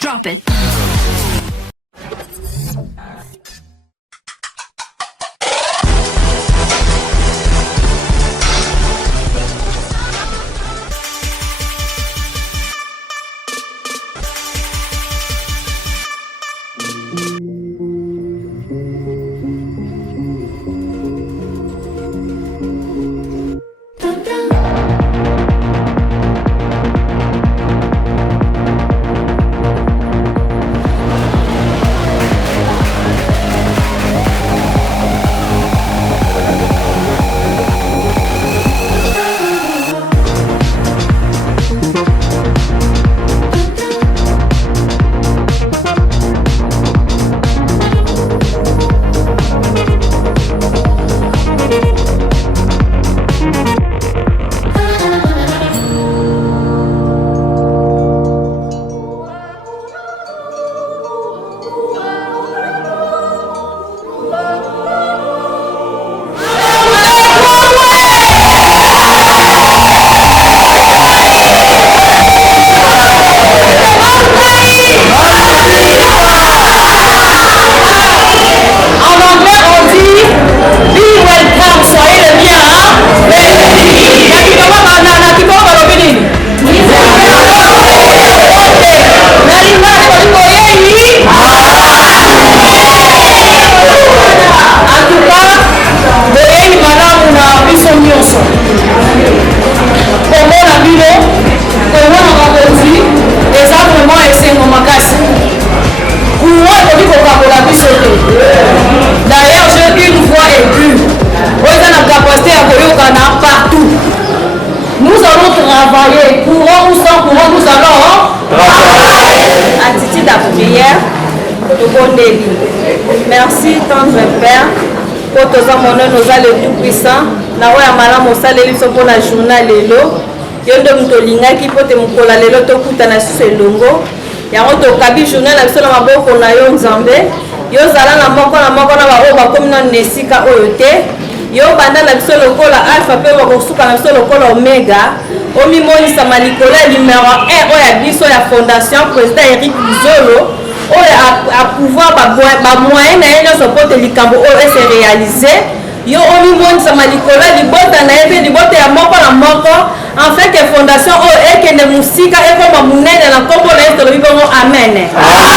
Drop it. D'ailleurs, je une fois et plus. On a la capacité à Koyokana partout. Nous allons travailler. Courant ou sans courant, nous allons travailler. Attitude à prière. Merci, tendre Père. Pour tous nos allées tout puissants. Naoya Malam Osale pour la journée Lelo. Yondo Mtolinga qui peut te moukola Lelo Tokutana Selongo. Yango tokabi journée la biso na maboko na yo Nzambe. Yo zala na moko na ba o ba komi na nesika oyo te. Yo banda na biso lokola alpha pe ba kosuka na biso lokola omega. Omi monisa malikola numéro 1 oya biso ya fondation président Eric Bizolo. Oya a pouvoir ba moyen na yo so pote likambo oyo se réaliser. Yo omi monisa malikola libota na ebe libota ya moko na moko. En fait que fondation o ekende musika ekoma munene na kombo na yesu lobi bongo amen. Amen.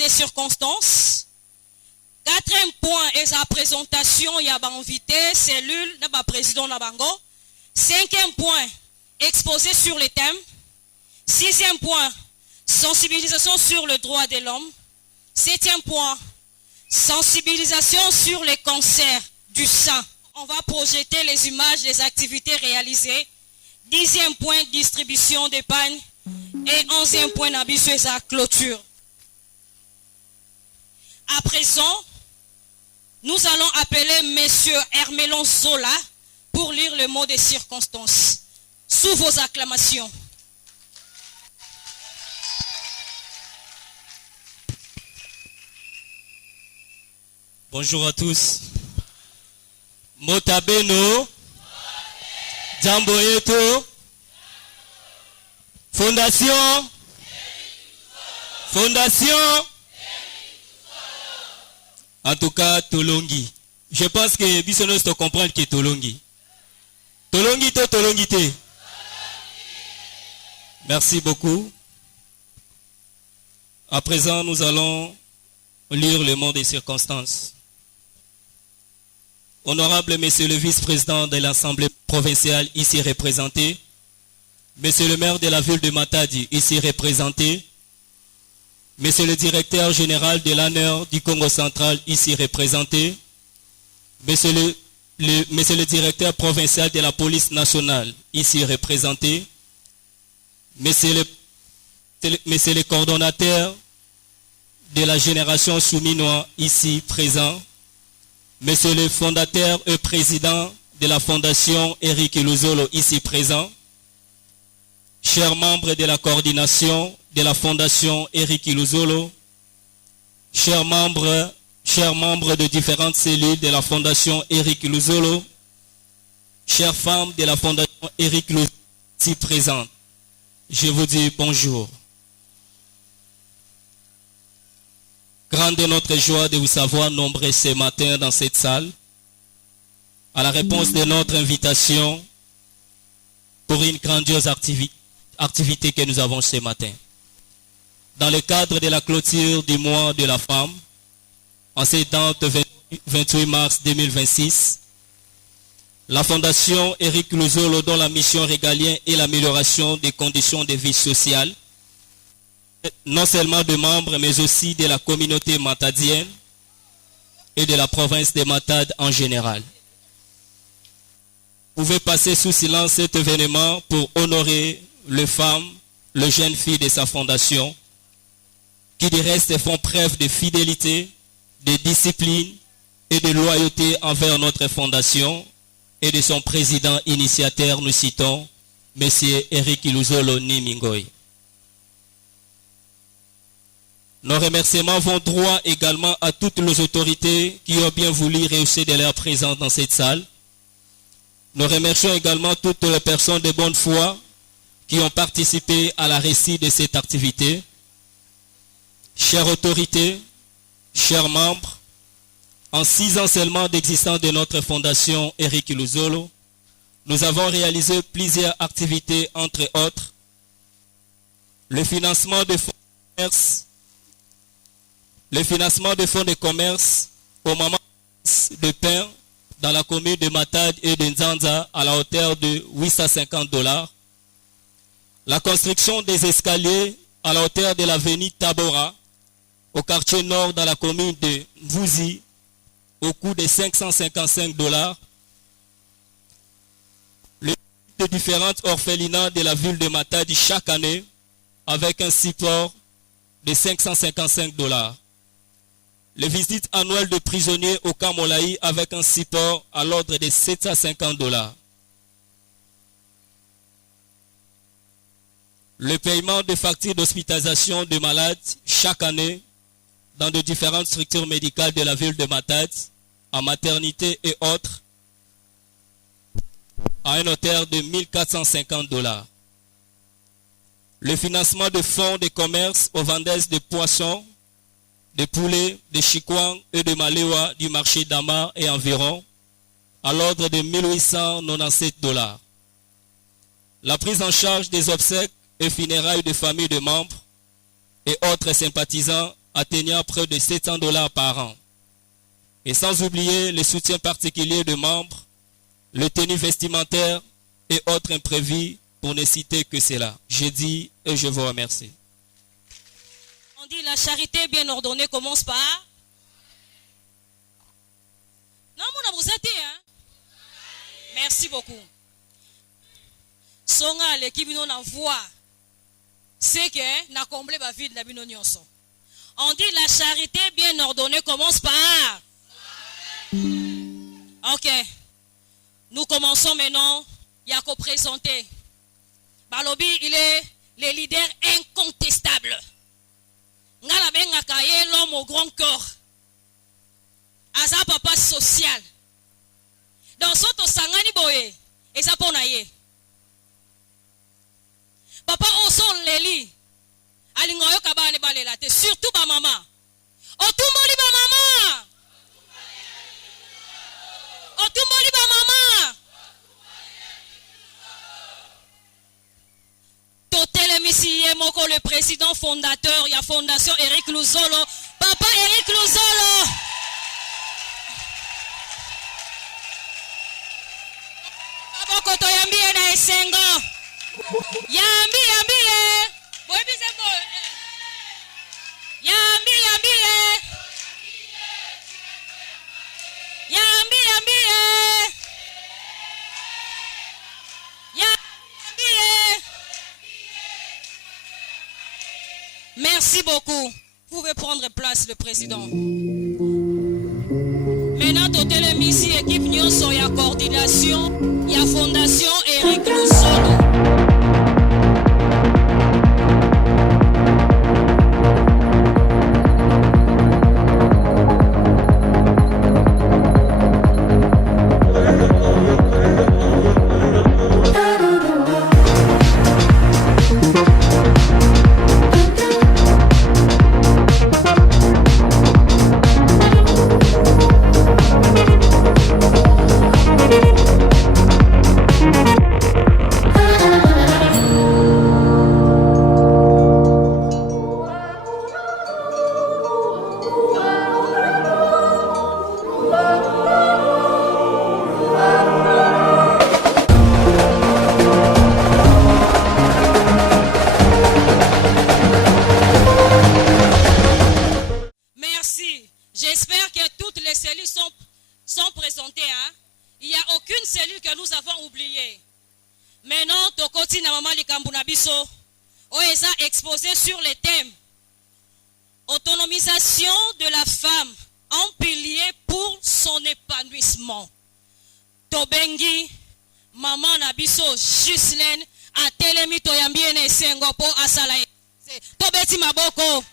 des circonstances. 4e point est la présentation, il y a invité, cellule, le président Nabango. 5e point, exposé sur les thèmes. 6e point, sensibilisation sur le droit de l'homme. 7e point, sensibilisation sur les cancers du sein. On va projeter les images des activités réalisées. 10e point, distribution d'épargne. Et 11e point, ambitieuse à clôture. À présent, nous allons appeler Monsieur Hermélon Zola pour lire le mot des circonstances. Sous vos acclamations. Bonjour à tous. Motabeno, Jamboyeto, Fondation, en tout cas, Tolongi. Je pense que Bissonos te comprendre que Tolongi. Tolongi te. Merci beaucoup. À présent, nous allons lire le mot des circonstances. Honorable Monsieur le vice-président de l'Assemblée provinciale ici représenté, Monsieur le maire de la ville de Matadi ici représenté, Monsieur le directeur général de l'ANER du Congo central ici représenté, Monsieur le directeur provincial de la police nationale ici représenté, Monsieur le coordonnateur de la génération souminois ici présent, Monsieur le fondateur et président de la fondation Eric Iluzolo ici présent, chers membres de la coordination de la fondation Eric Iluzolo, chers membres de différentes cellules de la fondation Eric Iluzolo, chères femmes de la fondation Eric Iluzolo ici présentes, je vous dis bonjour. Grande est notre joie de vous savoir nombreux ce matin dans cette salle, à la réponse de notre invitation pour une grandiose activité que nous avons ce matin. Dans le cadre de la clôture du mois de la femme, en cette date 28 mars 2026, la Fondation Eric Iluzolo, dont la mission régalienne est l'amélioration des conditions de vie sociale, non seulement de membres, mais aussi de la communauté matadienne et de la province de Matad en général. Vous pouvez passer sous silence cet événement pour honorer les femmes, les jeunes filles de sa fondation, qui du reste font preuve de fidélité, de discipline et de loyauté envers notre fondation et de son président initiateur, nous citons, M. Eric Iluzolo Nimingoy. Nos remerciements vont droit également à toutes les autorités qui ont bien voulu rehausser de leur présence dans cette salle. Nous remercions également toutes les personnes de bonne foi qui ont participé à la réussite de cette activité. Chères autorités, chers membres, en 6 ans seulement d'existence de notre fondation Eric Iluzolo, nous avons réalisé plusieurs activités, entre autres le financement de fonds de commerce, au moment de pain dans la commune de Matad et de Nzanza à la hauteur de $850. La construction des escaliers à la hauteur de l'avenue Tabora au quartier nord dans la commune de Mvouzi au coût de $555. Les de différentes orphelinats de la ville de Matad chaque année avec un support de $555. Les visites annuelles de prisonniers au camp Molaï avec un support à l'ordre de $750. Le paiement de factures d'hospitalisation de malades chaque année dans de différentes structures médicales de la ville de Matad, en maternité et autres, à un hauteur de $1450. Le financement de fonds de commerce aux vendeuses de poissons, de poulets, de chikwang et de malewa du marché d'Amar et environ, à l'ordre de $1897. La prise en charge des obsèques et funérailles de familles de membres et autres sympathisants atteignant près de 700 $ par an. Et sans oublier le soutien particulier de membres, le tenue vestimentaire et autres imprévus, pour ne citer que cela. Je dis et je vous remercie. On dit la charité bien ordonnée commence par... Non, mon vous êtes, hein? Merci beaucoup. Songa l'équipe nous envoie. C'est que n'a comblé ma vie de la binonioso. On dit la charité bien ordonnée commence par... Ok. Nous commençons maintenant. Il y a qu'à présenter. Balobi, il est le leader incontestable. Ngala benga kaye l'homme au grand corps. Aza papa social. Dans soto sangani boye. Et ça pour naye. Papa oson leli. Alingoyo kabane balelate. Surtout ba maman. Otumboli ba maman. Otumboli ba maman. Totel Messier Moko, le président fondateur, il y a Fondation Eric Luzolo. Papa Eric Luzolo. Papa Koto Yambi na Esengo. Yambi Yambi. Boy Bizembo. Yambi Yambi. Yambi Yambi. Merci beaucoup. Vous pouvez prendre place, le président. Maintenant, total émission, équipe Nyonso, il y a coordination, il y a Fondation Eric Luzolo. Exposé sur les thèmes autonomisation de la femme, un pilier pour son épanouissement. Tobengi, maman Nabiso, Ghislaine, a telemi toyambie ne sengopo asala. Tobeti maboko.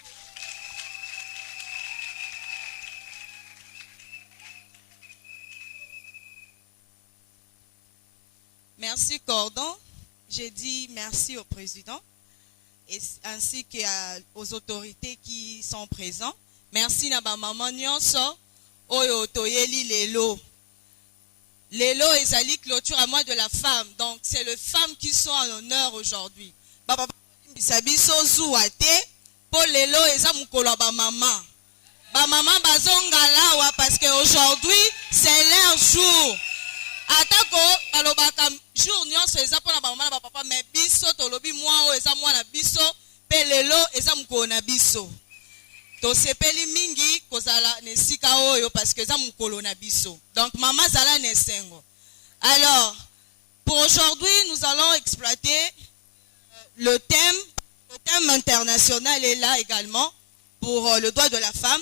Merci Cordon. J'ai dit merci au président. Et ainsi qu'aux autorités qui sont présentes. Merci na ba maman nyonso oyo toyeli lelo. Lelo ezali clôture à moi de la femme. Donc c'est les femmes qui sont en honneur aujourd'hui. Papa bisabiso zuate pour lelo eza mukolo ba maman. Ba maman bazongala wa parce que aujourd'hui c'est leur jour. Atako balobaka jour nyonso eza pona ba mama na ba papa mais biso tolobi mwa o eza mwana biso pe lelo eza mukolo na biso to sepeli mingi kozala nesika oyo parce que eza mukolo na biso donc maman zala nesengo. Alors pour aujourd'hui nous allons exploiter le thème international est là également pour le droit de la femme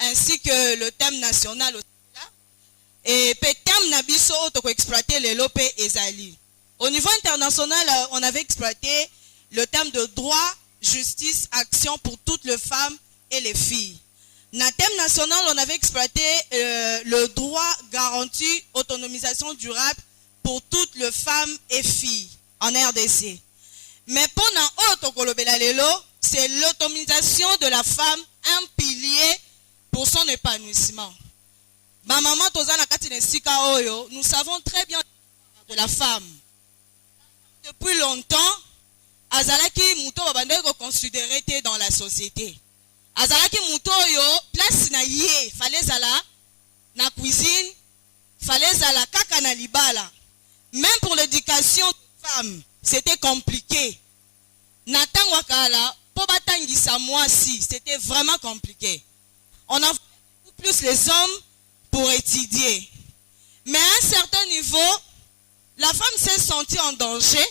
ainsi que le thème national aussi. Et thème nabiso toko exploiter les lope ezali. Au niveau international, on avait exploité le thème de droit, justice, action pour toutes les femmes et les filles. Na thème national, on avait exploité le droit garanti, autonomisation durable pour toutes les femmes et filles en RDC. Mais pour na autre kolobela lelo, c'est l'autonomisation de la femme, un pilier pour son épanouissement. Ma maman Tozana Katine Sika Oyo, nous savons très bien de la femme. Depuis longtemps, Azalaki Mouto Babandeko considéré dans la société. azalaki muto oyo place na ye fallait zala na cuisine, fallait zala kaka na libala. Même pour l'éducation des femmes, c'était compliqué. Nathan wakala po batangisa mwasi, c'était vraiment compliqué. On a beaucoup plus les hommes pour étudier. Mais à un certain niveau, la femme s'est sentie en danger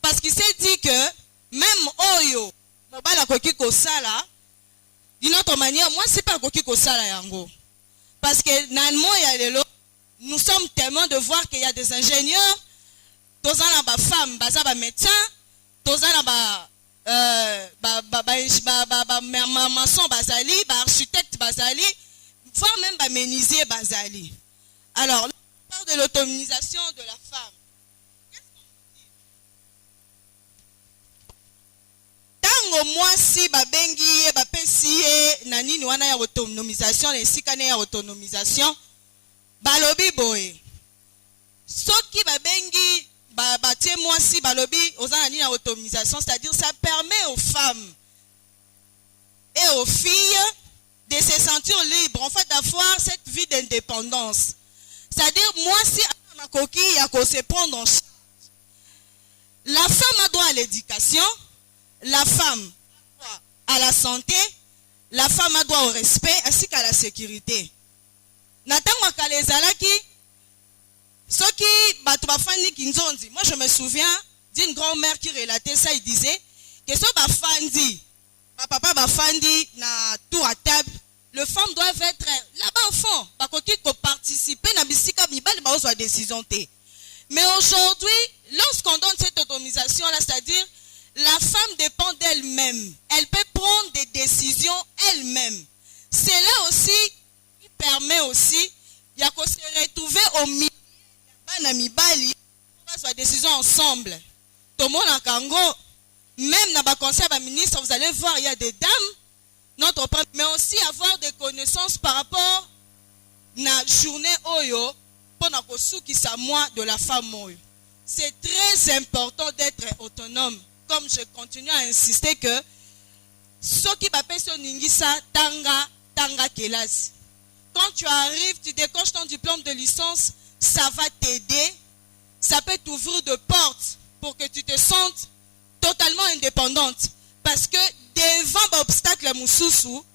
parce qu'il s'est dit que même Oyo, mobala koki kosala, d'une autre manière, moi c'est pas koki kosala yango. Parce que nous sommes témoins de voir qu'il y a des ingénieurs, tous les femmes, des médecins, tous les maçons bazali, architectes bazali, voire même des menuisiers bazali. Alors, on parle de l'autonomisation de la femme. Tango mwasi babengi bapesi ye na nini wana ya autonomisation na esika ne ya autonomisation balobi boye soki babengi batie mwasi balobi oza na nini ya autonomisation, c'est-à-dire ça permet aux femmes et aux filles de se sentir libres, en fait d'avoir cette vie d'indépendance. C'est-à-dire mwasi ana koki ya ko se prendre en charge. La femme a droit à l'éducation, la femme a droit à la santé, la femme a droit au respect ainsi qu'à la sécurité. Natango kalezalaki soki batu bafandi kinzonzi. Moi je me souviens d'une grand-mère qui relatait ça, il disait que so bafandi papa bafandi na tout à table, le femme doit être là-bas au fond, bakoki ko participer na bisika mibali ba ozwa décision té. Mais aujourd'hui, lorsqu'on donne cette autonomisation là, c'est-à-dire la femme dépend d'elle-même. Elle peut prendre des décisions elle-même. C'est là aussi qui permet aussi de se retrouver au milieu de la décision ensemble. Tout le monde en Congo, même dans le conseil de ministre, vous allez voir, il y a des dames, mais aussi avoir des connaissances par rapport à la journée Oyo, pour la mois de la femme Oyo. C'est très important d'être autonome. Comme je continue à insister que ce qui m'appelle son Ningisa Tanga Kelas. Quand tu arrives, tu décoches ton diplôme de licence, ça va t'aider. Ça peut t'ouvrir de portes pour que tu te sentes totalement indépendante. Parce que devant l'obstacle à Moussousou,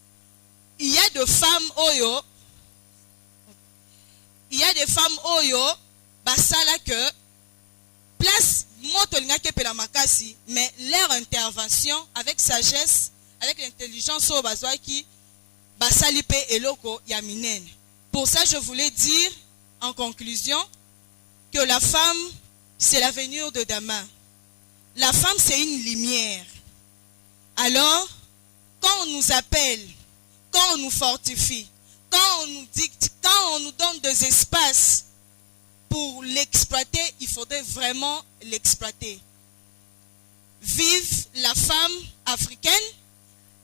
il y a des femmes Oyo. Il y a des femmes Oyo, basala que place mais leur intervention avec sagesse, avec l'intelligence au bazwaki basalipe eloko yaminen. Pour ça, je voulais dire en conclusion que la femme, c'est l'avenir de demain. La femme, c'est une lumière. Alors, quand on nous appelle, quand on nous fortifie, quand on nous dicte, quand on nous donne des espaces pour l'exploiter, il faudrait vraiment l'exploiter. Vive la femme africaine,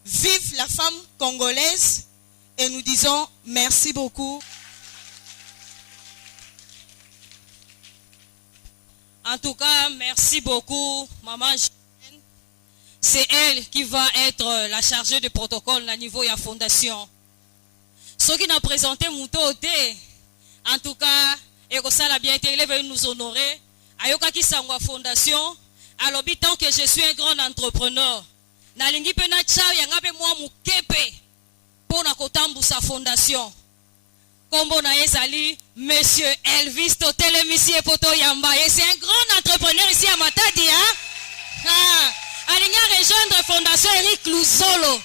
vive la femme congolaise, et nous disons merci beaucoup. En tout cas, merci beaucoup, maman. C'est elle qui va être la chargée de protocole à niveau de la fondation. Ceux qui n'ont présenté Moutote, en tout cas, et que ça l'a bien été, il est venu nous honorer. Ayoka ki sangwa fondation, alors tant que je suis un grand entrepreneur, nalingi pena chao yangabe mwa mukepe pour na kotambu sa fondation. Kombo na ezali Monsieur Elvis Totele Monsieur Poto Yamba. Et c'est un grand entrepreneur ici à Matadi, hein? Alinga rejoindre Fondation Eric Luzolo.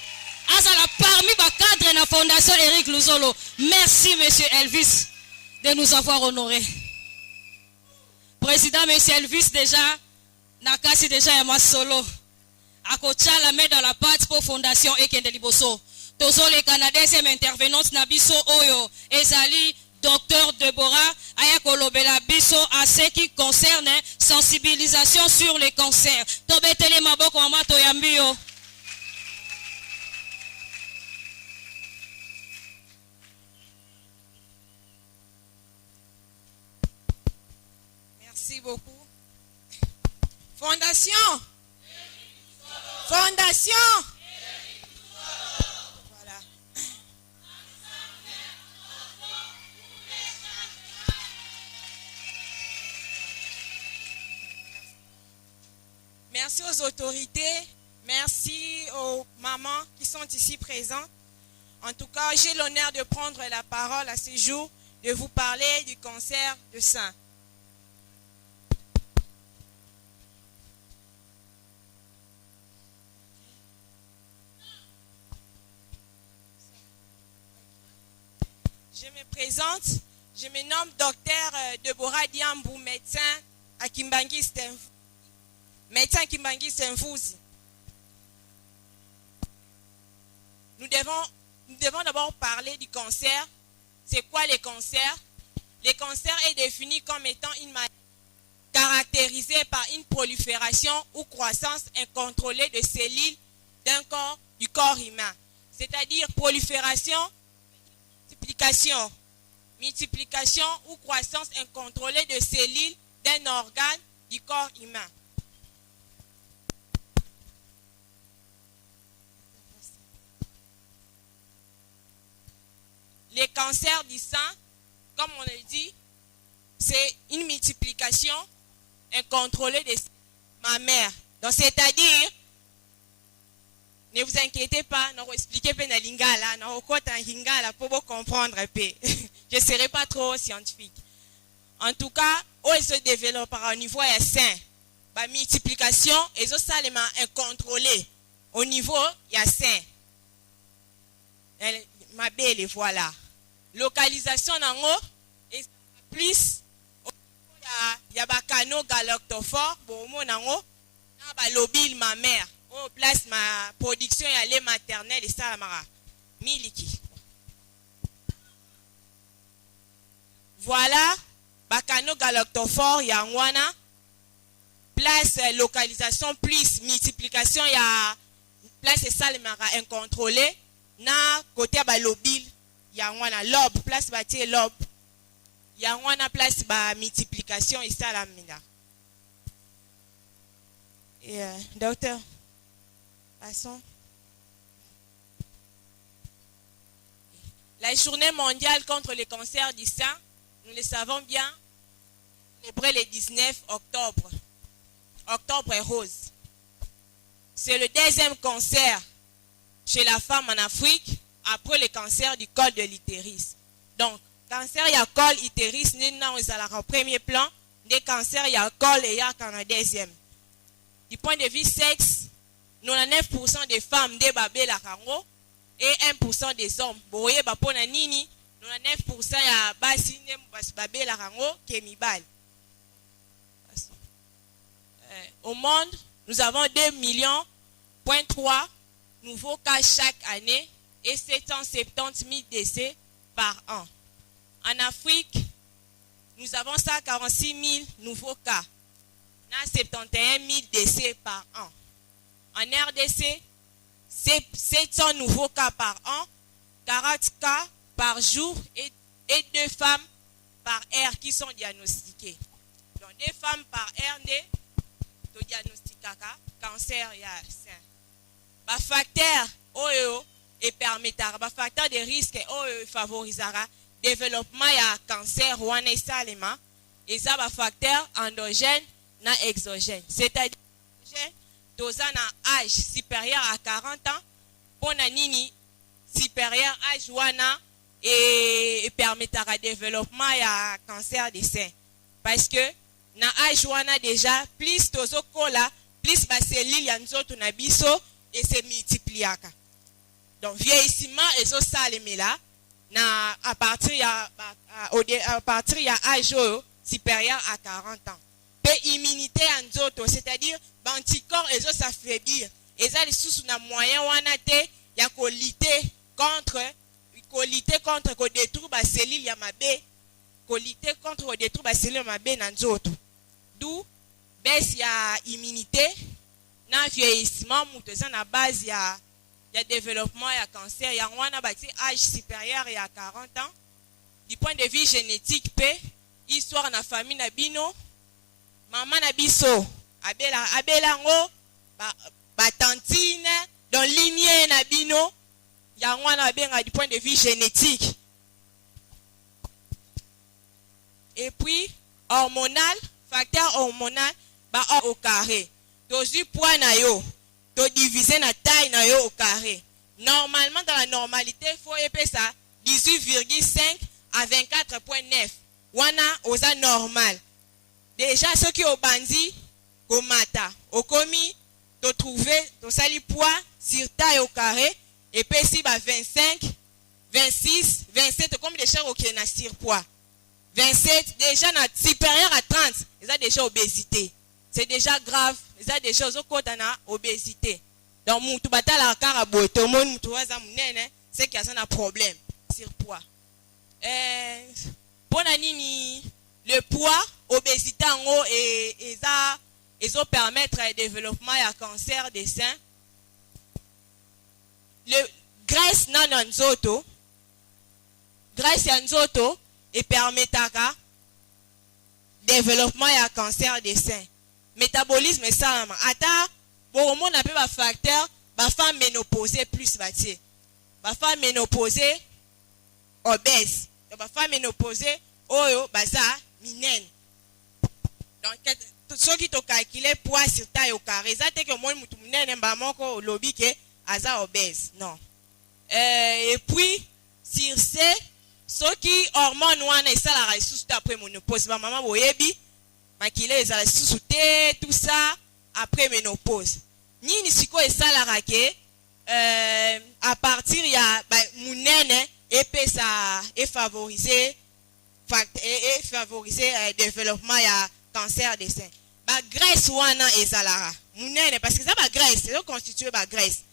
Azala parmi les cadres de la Fondation Eric Luzolo. Merci Monsieur Elvis de nous avoir honorés. Président Monsieur Elvis déjà, nakasi déjà yama solo. Akocha la main dans la patte pour Fondation Ekende Liboso. Tozo les Canadiens intervenants Nabiso Oyo Ezali Docteur Deborah Ayakolobela Biso à ce qui concerne sensibilisation sur les cancers. Tobetele Maboko Amato Yambio. Merci beaucoup. Fondation. Fondation. Voilà. Merci aux autorités, merci aux mamans qui sont ici présentes. En tout cas, j'ai l'honneur de prendre la parole à ce jour, de vous parler du cancer du sein. Je me présente, je me nomme docteur Deborah Diambou, médecin à Kimbangi Senfouzi. Nous devons d'abord parler du cancer. C'est quoi le cancer? Le cancer est défini comme étant une maladie caractérisée par une prolifération ou croissance incontrôlée de cellules du corps humain. C'est-à-dire prolifération, multiplication ou croissance incontrôlée de cellules d'un organe du corps humain. Les cancers du sein, comme on le dit, c'est une multiplication incontrôlée des mammaires. Donc, c'est-à-dire, ne vous inquiétez pas, ne vous expliquez pas dans lingala, ne vous lingala pour vous comprendre un peu. Je ne serai pas trop scientifique. En tout cas, où elle se développera au niveau du sein, la multiplication est seulement incontrôlée au niveau du sein. Ma belle, voilà. Localisation en haut, et plus, il y a des canaux galactophores, bon, en haut, il y a des lobules mammaires. Au place ma production et lait maternelle et ça la mara miliki. Voilà, bacano galactophore ya ngwana place localisation plus multiplication ya place ça le mara incontrôlé na côté ba lobile ya ngwana lobe place ba tie lobe ya ngwana place ba multiplication et ça la mina. Et docteur passons. La journée mondiale contre le cancer du sein, nous le savons bien, célébrée le 19 octobre. Octobre est rose. C'est le deuxième cancer chez la femme en Afrique après le cancer du col de l'utérus. Donc, cancer il y a col utérus, nous sommes au premier plan, des cancers il y a col et il y a qu'en deuxième. Du point de vue sexe, 99% des femmes des babés la rango et 1% des hommes. Boye bapona nini 99% ya basi ne babé la rango kemibal. Au monde, nous avons 2,3 millions nouveaux cas chaque année et 770 000 décès par an. En Afrique, nous avons 146 000 nouveaux cas, 71 000 décès par an. En RDC, c'est 700 nouveaux cas par an, 40 cas par jour et 2 femmes par heure qui sont diagnostiquées. Donc 2 femmes par heure de diagnostiquer cancer et sein. Ba facteur OEO et permettra, ba facteur de risque OEO favorisera développement ya cancer ou en salema et ça ba facteur endogène na exogène. C'est-à-dire dans un âge supérieur à 40 ans, pour nini supérieur à âge wana et permettra le développement ya cancer des seins. Parce que na âge wana déjà plus tozo kola plus ba cellule ya nzoto na biso et se multipliaka. Donc vieillissement et zo salemela na à partir ya âge supérieur à 40 ans. Et immunité en nzoto, c'est-à-dire anticorps et zo s'affaiblir. Et ça les sous na moyen wana te ya ko lutter contre ko détruire ba cellule ya mabe, ko lutter contre ko détruire ba cellule ya mabe na nzoto. D'où baisse ya immunité na vieillissement mutoza na base ya développement ya cancer ya wana bati âge supérieur ya 40 ans. Du point de vue génétique pe histoire na famille na bino maman na biso abela ngo ba tantine dans lignée na bino ya wana benga du point de vue génétique. Et puis hormonal, facteur hormonal ba au carré. tozwi poids na yo, to diviser na taille na yo au carré. Normalement, dans la normalité, il faut épaissir ça 18,5 à 24,9. Wana oza normal. Déjà, ceux qui ont bandi, au mata, au commis, tu trouves, tu sali poids sur taille au carré, et puis ici, 25, 26, 27, comme des gens qui ont sur poids. 27, déjà supérieur à 30, ils ont déjà obésité. C'est déjà grave, ils ont déjà obésité. Donc, tu bats la carabo, tout le monde, c'est qu'il y a un problème sur poids. Pour le poids, obésité en haut, et ça, ils vont permettre le développement et le cancer des seins. Le graisse non nzoto, graisse nzoto, et permettra développement et le cancer des seins. Métabolisme et ça, ata, bon, on a un facteur, la femme ménopausée plus bâtie. La femme ménopausée obèse. La femme ménopausée, oyo, baza, minen. Donc, ceux qui ont calculé poids sur taille au carré, ça c'est que moi, je suis au lobby qui est obèse. Non. Et puis, sur ceux qui hormones wana et ça la ressource après ménopause, maman boyebi, makile les ressources tout ça après ménopause. Ni siko et ça la rake, à partir il y a mounene et ça et favoriser le développement et cancer des seins. Ba graisse wana et salara. Mounene parce que ça ba graisse, c'est constitué ba graisse.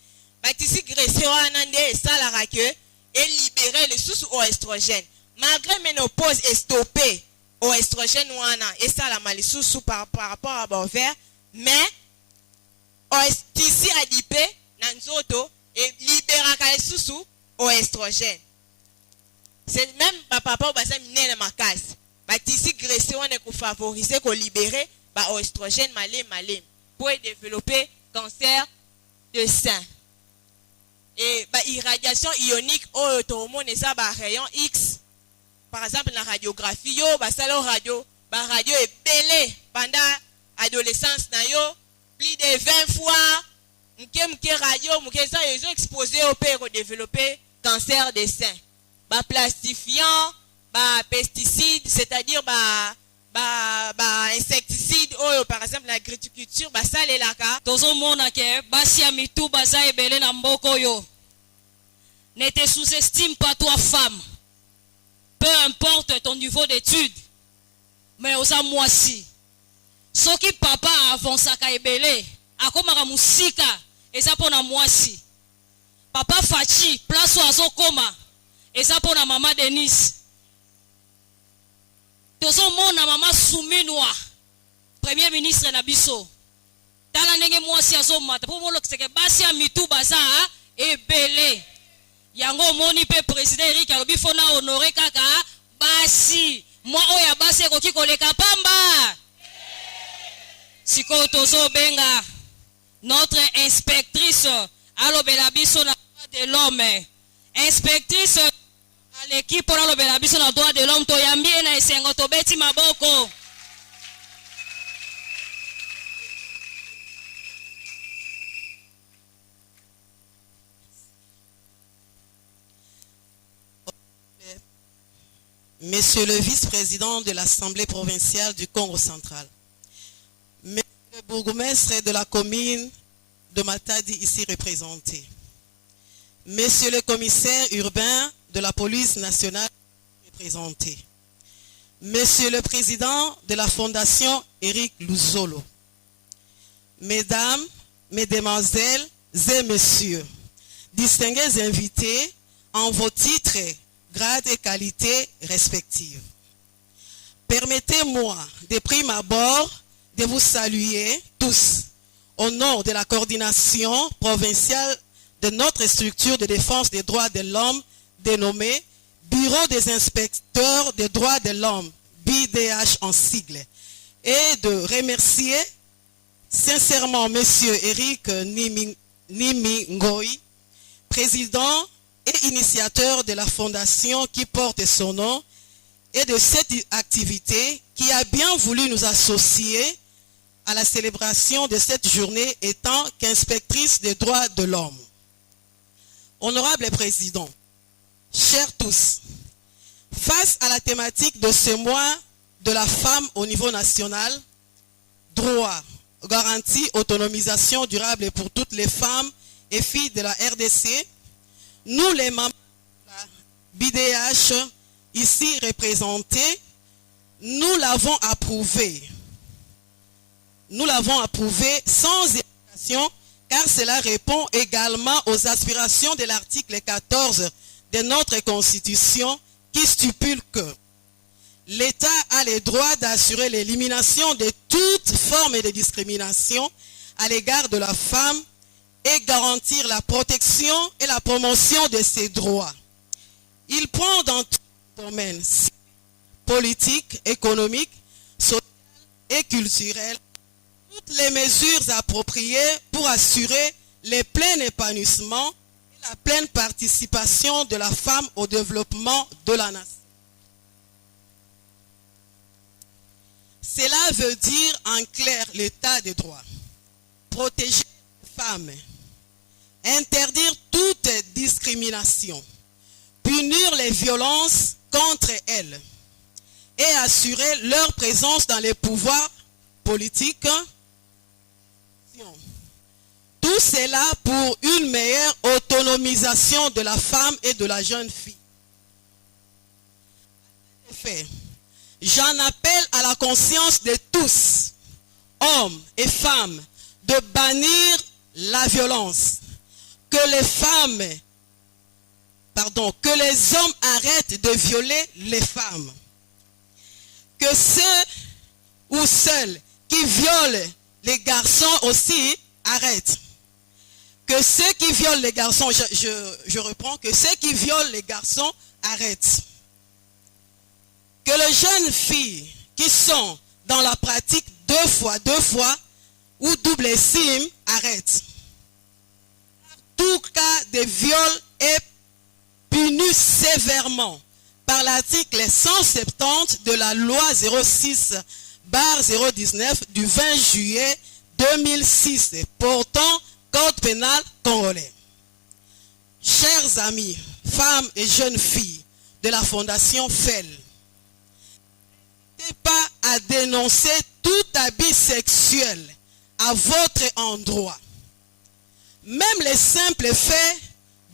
Ba tisi graisse wana et salara que et libérer les sous au estrogène. Malgré ménopause est stoppé au estrogène wana et ça la malisusu par rapport à l'ovaire, mais au tisi adipé nanzoto et libérer les sous au estrogène. C'est même papa ba ça minene makasi. Ba tisi graisse wana ko favoriser ko libérer ba au estrogène malé pour développer cancer de sein. Et bah, irradiation ionique au hormone et ça bah rayon X par exemple la radiographie yo bah ça la radio est belé pendant adolescence na yo plus de 20 fois mke radio mke ça ils ont exposé au pour développer cancer des seins bah plastifiant bah pesticides c'est-à-dire bah insecticide oh par exemple l'agriculture bah ça les laka tozo mona ke basi ya mitu baza ebele na mboko yo. Ne te sous-estime pas toi femme. Peu importe ton niveau d'études. Mais aux amoisi. Ce qui papa avance à ebele akomaka musika eza pona mwasi. Papa Fachi place oazo koma eza pona mama Denise. Tozo mona mama Souminwa, premier ministre na biso. Tala ndenge mwasi azomata po molo kiseke basi ya mitu baza ebele. Yango moni pe président Eric alobi fona honorer kaka basi. Moi oya basi ekoki koleka pamba. Siko tozo benga notre inspectrice alobela biso na droit de l'homme. Inspectrice à l'équipe pour alobela biso na droit de l'homme to yambi na esengo to beti maboko. Monsieur le vice-président de l'Assemblée provinciale du Congo central, Monsieur le bourgmestre de la commune de Matadi ici représenté, Monsieur le commissaire urbain de la police nationale représenté, Monsieur le président de la fondation Eric Luzolo, Mesdames, Mesdemoiselles et Messieurs, distingués invités en vos titres, grades et qualités respectives. Permettez-moi de prime abord de vous saluer tous au nom de la coordination provinciale de notre structure de défense des droits de l'homme dénommée Bureau des inspecteurs des droits de l'homme, BDH en sigle, et de remercier sincèrement M. Eric Nimi Ngoï, président et initiateur de la fondation qui porte son nom et de cette activité qui a bien voulu nous associer à la célébration de cette journée étant qu'inspectrice des droits de l'homme. Honorable Président, chers tous, face à la thématique de ce mois de la femme au niveau national, droit, garantie, autonomisation durable pour toutes les femmes et filles de la RDC, nous les membres de la BDH ici représentés, nous l'avons approuvé. Nous l'avons approuvé sans hésitation car cela répond également aux aspirations de l'article 14 de notre Constitution qui stipule que l'État a le droit d'assurer l'élimination de toute forme de discrimination à l'égard de la femme et garantir la protection et la promotion de ses droits. Il prend dans tous les domaines politiques, économiques, sociaux et culturels toutes les mesures appropriées pour assurer le plein épanouissement et la pleine participation de la femme au développement de la nation. Cela veut dire en clair l'état des droits, protéger les femmes, interdire toute discrimination, punir les violences contre elles et assurer leur présence dans les pouvoirs politiques. Tout cela pour une meilleure autonomisation de la femme et de la jeune fille. En effet, j'en appelle à la conscience de tous, hommes et femmes, de bannir la violence. Que les hommes arrêtent de violer les femmes. Que ceux ou celles qui violent les garçons aussi arrêtent. Que ceux qui violent les garçons, je reprends, que ceux qui violent les garçons arrêtent. Que les jeunes filles qui sont dans la pratique deux fois ou double sim arrêtent. Tout cas de viol est puni sévèrement par l'article 170 de la loi 06/019 du 20 juillet 2006 portant Code pénal congolais. Chers amis, femmes et jeunes filles de la Fondation FEL, n'hésitez pas à dénoncer tout abus sexuel à votre endroit. Même le simple fait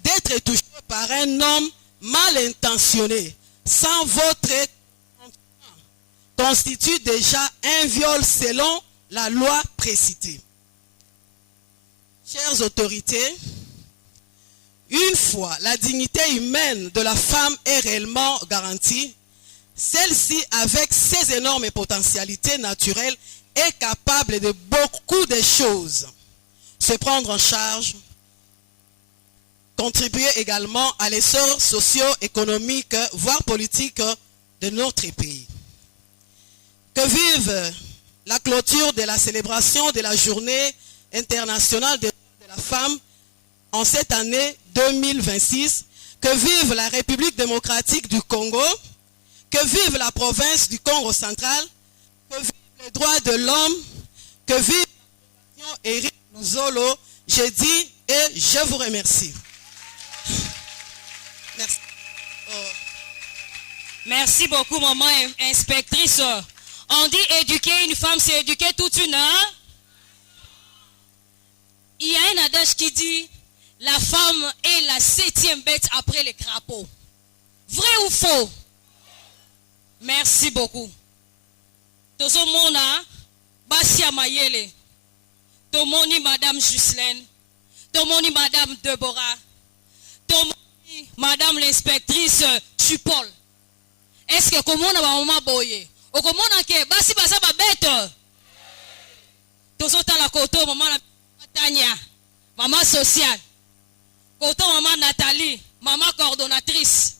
d'être touché par un homme mal intentionné sans votre consentement constitue déjà un viol selon la loi précitée. Chères autorités, une fois la dignité humaine de la femme est réellement garantie, celle-ci, avec ses énormes potentialités naturelles, est capable de beaucoup de choses. Se prendre en charge, contribuer également à l'essor socio-économique, voire politique de notre pays. Que vive la clôture de la célébration de la journée internationale de la femme en cette année 2026, que vive la République démocratique du Congo, que vive la province du Congo central, que vive les droits de l'homme, que vive la Fondation Éric Luzolo. Je dis et je vous remercie. Merci. Merci beaucoup, maman inspectrice. On dit éduquer une femme, c'est éduquer toute une heure. Il y a un adage qui dit la femme est la 7e bête après les crapauds. Vrai ou faux? Merci beaucoup. Tozo mona Basia Mayele, Tomoni Madame Ghislaine, Tomoni Madame Deborah, Tomoni Madame l'inspectrice Chupol. Est-ce que comment on a maman boye? Ou comment on a que basi basa ba bête? Tozo ta la koto maman Tania, maman sociale. Koto maman Nathalie, maman coordonnatrice.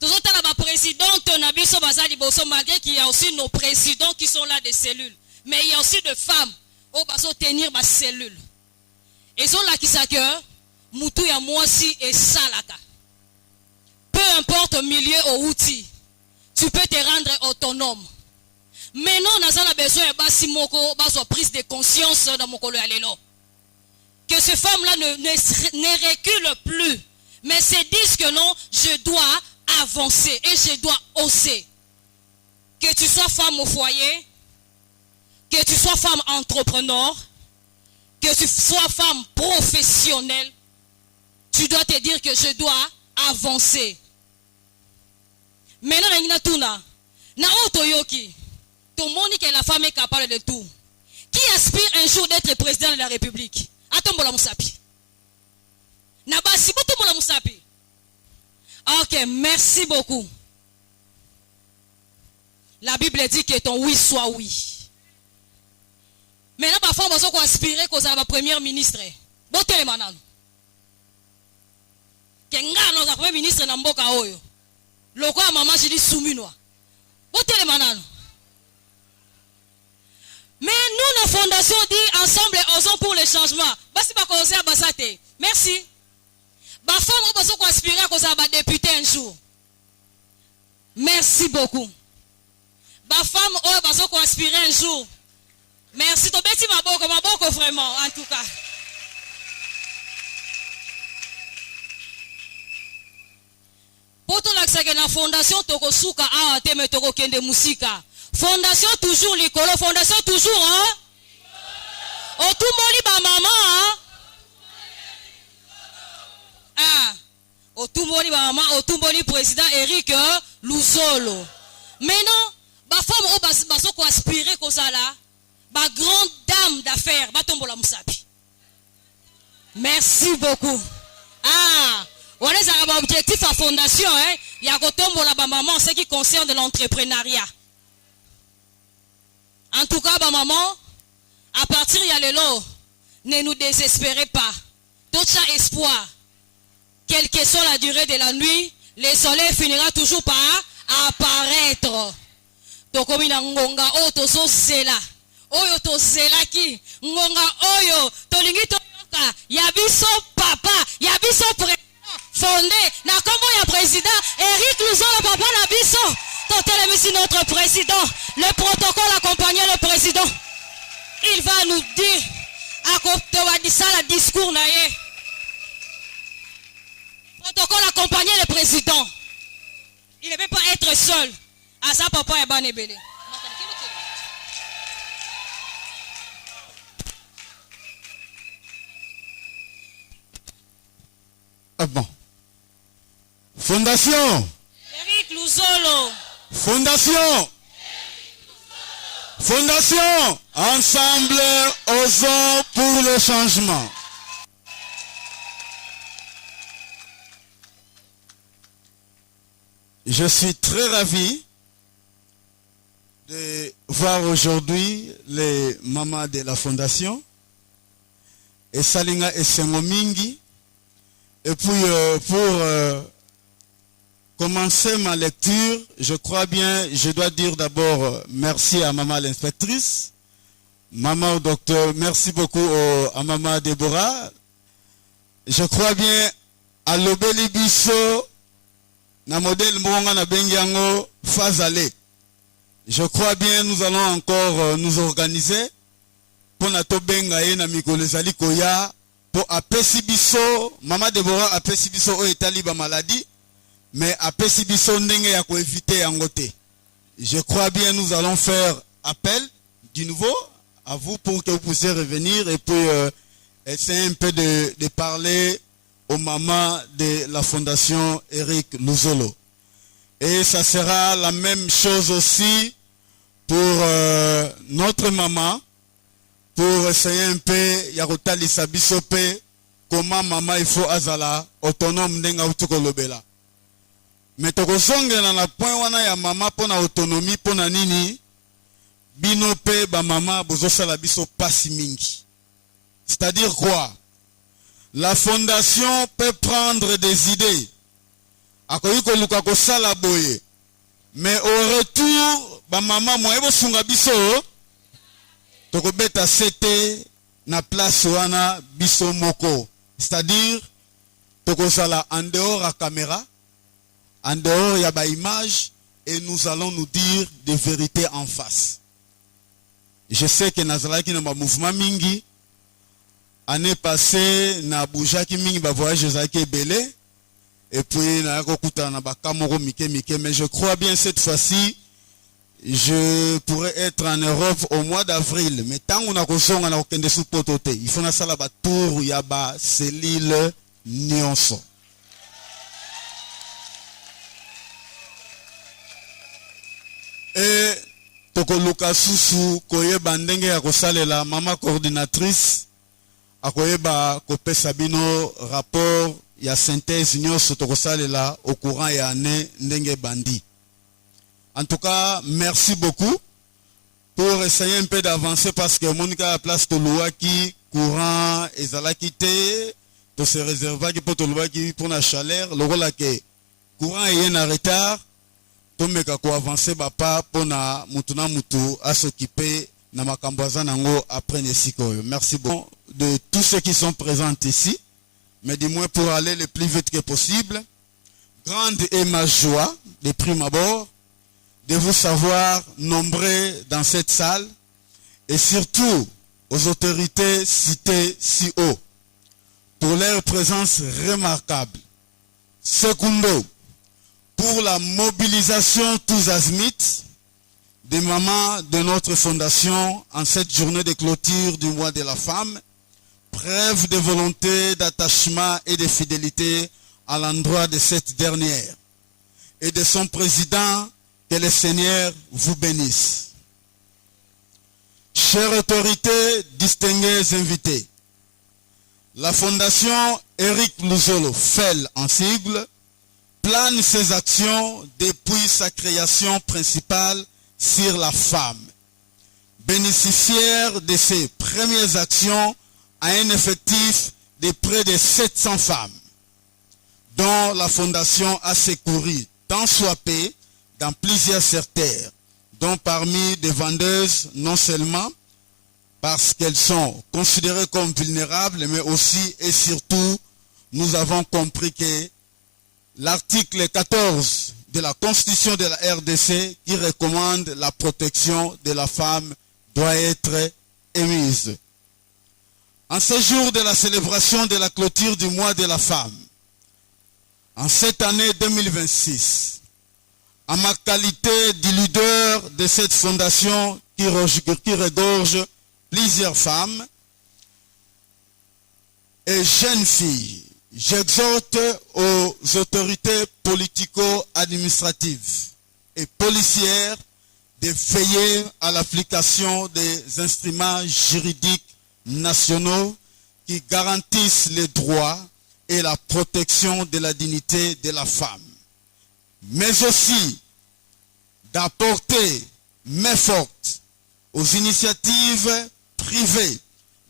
Tous autres la présidente Nabiso Bazali Boso, malgré qu'il y a aussi nos présidents qui sont là des cellules. Mais il y a aussi des femmes au baso tenir ma cellule. Et sont là qui s'accueillent, Moutou ya Mwasi et Salaka. Peu importe au milieu ou outil, tu peux te rendre autonome. Maintenant, nous avons besoin de prise de conscience dans mon colo alelo. Que ces femmes-là ne reculent plus, mais se disent que non, je dois avancer et je dois oser. Que tu sois femme au foyer, que tu sois femme entrepreneur, que tu sois femme professionnelle, tu dois te dire que je dois avancer. Maintenant, na otoyoki, tout le monde que la femme est capable de tout. Qui aspire un jour d'être président de la République? Atombola Moussapi. Nabasi Botombola Moussapi. Ok, merci beaucoup. La Bible dit que ton oui soit oui. Maintenant, parfois, on va aspirer qu'on soit premier ministre. Bon, télémanan. Kenga, nous avons premier ministre dans Mboka Oyo. Loko a maman, j'ai dit souminois. Bon, télémanan. Mais nous, nos fondations dit ensemble, osons pour le changement. Basi pas causer à Basate. Merci. Ba femme, on va aspirer à causer à député un jour. Merci beaucoup. Ba femme, on va aspirer un jour. Merci. Ton petit maboko vraiment, en tout cas. Pour ton accès à la fondation, toko souka a teme toko kende musika. Fondation toujours l'école, fondation toujours, hein? Au tout moli ba maman, hein? Ah, au tout moli ba maman, au tout moli président Eric Luzolo. Maintenant, ba femme au baso ko aspirer ko sala, ba grande dame d'affaires, ba tombola musapi. Merci beaucoup. Ah, on est à l'objectif à fondation, hein? Il y a ko tombola ba maman, ce qui concerne de l'entrepreneuriat. En tout cas, maman, à partir de là, ne nous désespérez pas. Tout ça espoir. Quelle que soit la durée de la nuit, le soleil finira toujours par apparaître. Tokomina ngonga o tozo zela. Oyo to zela ki. Ngonga oyo. Tolingi to yoka. Yabiso papa. Yabiso président. Fondé. Na kombo ya président. Eric Luzolo papa na biso. Totelemisi notre président. Le protocole accompagné le président. Il va nous dire à côté de ça le discours naïe. Protocole accompagné le président. Il ne peut pas être seul. À ça papa est banébélé. Ah bon. Fondation. Eric Luzolo. Fondation. Fondation. Ensemble, osons pour le changement. Je suis très ravi de voir aujourd'hui les mamans de la Fondation et Salinga et Sengomingi. Et puis pour commencer ma lecture, je crois bien, je dois dire d'abord merci à maman l'inspectrice, maman au docteur, merci beaucoup à maman Déborah. Je crois bien à l'Obeli Bisso, na modèle Mwanga na Bengiango Fazale. Je crois bien nous allons encore nous organiser pour nato bengaye na mikolo zali koya pour apesi biso, maman Déborah apesi biso o etali ba maladie. Mais à Pessibiso ndenge ya ko éviter yangote. Je crois bien nous allons faire appel du nouveau à vous pour que vous puissiez revenir et puis essayer un peu de parler aux mamans de la Fondation Eric Luzolo. Et ça sera la même chose aussi pour notre maman, pour essayer un peu Yarotali Sabisope, comment maman il faut azala autonome ndenga utuko lobela. Mais tokozonge na la point wana ya mama pona autonomie pona nini bino pe ba mama bozosala biso pasi mingi. C'est-à-dire quoi? La fondation peut prendre des idées. Akoyi ko luka ko sala boye. Mais au retour ba mama mo ebo sunga biso tokobeta sete na place wana biso moko. C'est-à-dire tokozala en dehors à caméra. En dehors, il y a des images et nous allons nous dire des vérités en face. Je sais que nazalaki na mouvement mingi. Année passée, na boujaki mingi ba voyage zaki belé. Et puis na kokuta na ba kamoro mike. Mais je crois bien cette fois-ci, je pourrais être en Europe au mois d'avril. Mais tant on a kosonga na okende sous potote, il faut na sala ba tour ya ba selile nyonso. Et tokoluka susu koyeba ndenge ya kosalela mama coordinatrice akoyeba kopesa bino rapport ya synthèse nyonso tokosalela au courant ya année ndenge bandi. En tout cas, merci beaucoup pour essayer un peu d'avancer parce que Monica a place de l'ouaki courant et zalakité to se réserva qui pour l'ouaki pour la chaleur le rôle que courant est en retard. Tomeka ko avancer bapa pona mutuna mutu à s'occuper na makamboza nango après nesikoyo. Merci beaucoup de tous ceux qui sont présents ici, mais du moins pour aller le plus vite que possible. Grande est ma joie de prime abord de vous savoir nombreux dans cette salle et surtout aux autorités citées si haut pour leur présence remarquable. Secundo, pour la mobilisation tous azimuts des mamans de notre fondation en cette journée de clôture du mois de la femme, preuve de volonté, d'attachement et de fidélité à l'endroit de cette dernière et de son président, que le Seigneur vous bénisse. Chères autorités, distingués invités, la fondation Éric Luzolo, FEL en sigle, plane ses actions depuis sa création principale sur la femme. Bénéficiaire de ses premières actions à un effectif de près de 700 femmes, dont la fondation a secouru tant soit peu dans plusieurs secteurs, dont parmi des vendeuses non seulement parce qu'elles sont considérées comme vulnérables, mais aussi et surtout, nous avons compris que l'article 14 de la Constitution de la RDC qui recommande la protection de la femme doit être émise. En ce jour de la célébration de la clôture du mois de la femme, en cette année 2026, en ma qualité de leader de cette fondation qui regorge plusieurs femmes et jeunes filles, j'exhorte aux autorités politico-administratives et policières de veiller à l'application des instruments juridiques nationaux qui garantissent les droits et la protection de la dignité de la femme, mais aussi d'apporter main forte aux initiatives privées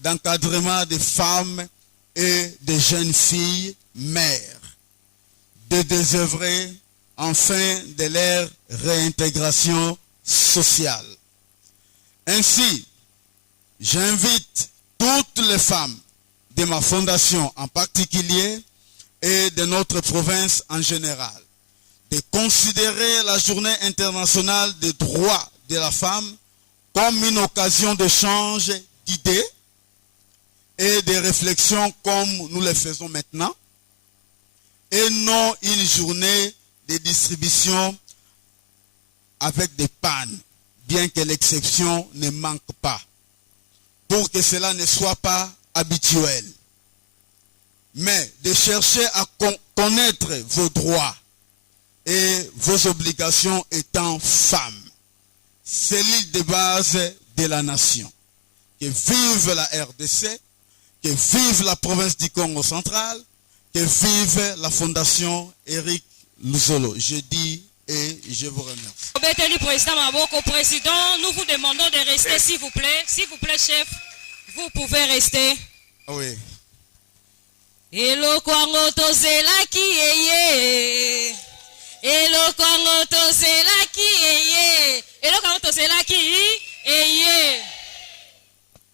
d'encadrement des femmes et des jeunes filles mères, de désœuvrer enfin de leur réintégration sociale. Ainsi, j'invite toutes les femmes de ma fondation en particulier et de notre province en général de considérer la Journée internationale des droits de la femme comme une occasion d'échange d'idées et de réflexions comme nous le faisons maintenant, et non une journée de distribution avec des pannes, bien que l'exception ne manque pas, pour que cela ne soit pas habituel, mais de chercher à connaître vos droits et vos obligations étant femme. C'est l'île de base de la nation. Que vive la RDC, que vive la province du Congo central, que vive la fondation Éric Luzolo. Je dis et je vous remercie. Président Maboko, président, nous vous demandons de rester s'il vous plaît. S'il vous plaît, chef, vous pouvez rester. Oui. Elo kwango tozela ki eye. Elo kwango tozela ki eye. Elo kwango tozela ki eye.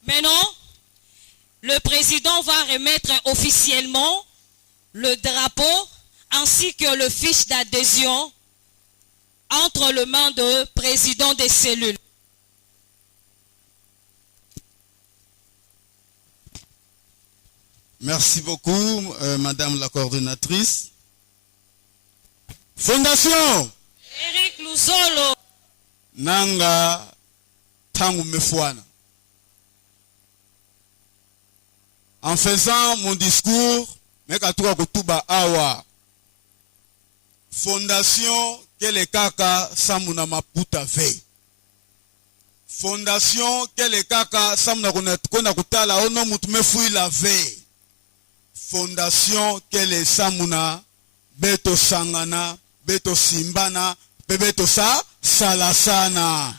Maintenant, le président va remettre officiellement le drapeau ainsi que le fiche d'adhésion entre les mains du président des cellules. Merci beaucoup, Madame la coordinatrice. Fondation Eric Luzolo. Nanga Tangu Mefuana. En faisant mon discours, Mekatuka Kutuba Awa. Fondation Kele Kaka Samuna Maputa Ve. Fondation Kele Kaka Samuna Kona Kutala Ono Mutumefui la Ve. Fondation Kele Samuna Beto Sangana, Beto Simbana, Beto Sa Salasana.